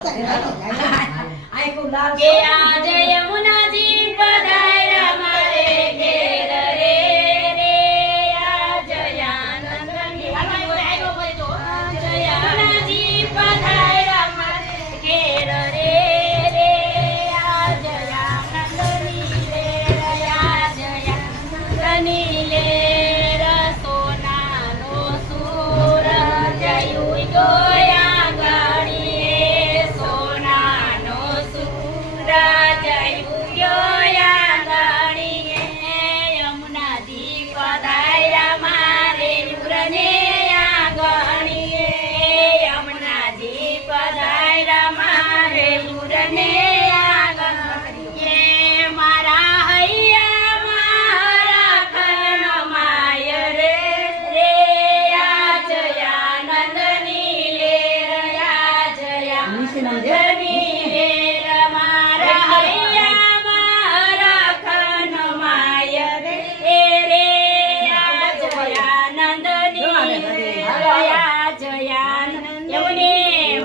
કે આજે યમુનાજી પધાર્યા મારે ઘેર રે રે આજે આનંદની યમુનાજી પધાર્યા મારે ઘેર રે રે આજે આનંદની લેર આજે આનંદની લેર સોનાનો સૂરજ ઉગ્યો Yeah.